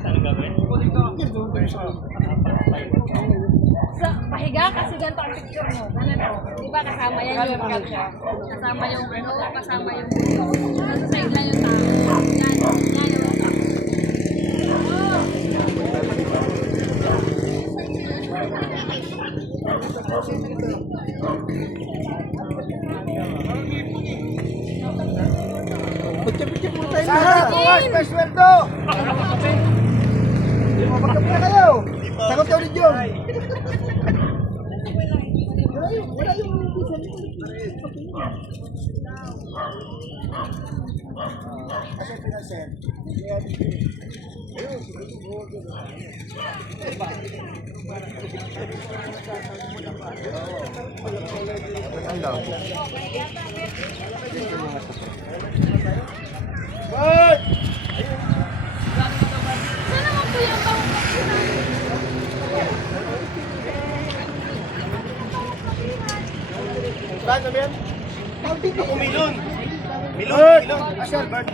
Saan gagawin? Sa pahiga kasi ganito ang picture mo. Ganito. Di ba kasama yan yung caption? Kasama yung ano, kasama yung nasa side lang yung tao. Yan, yan yung Putya-putya po tayo lahat. Mga sweldo. Magkape na kayo. Sagot kayo ni John. Wala yung kasi pinasen. Saan naman po yung Saan naman yan? Ako milon. Milon. Asher, Bert.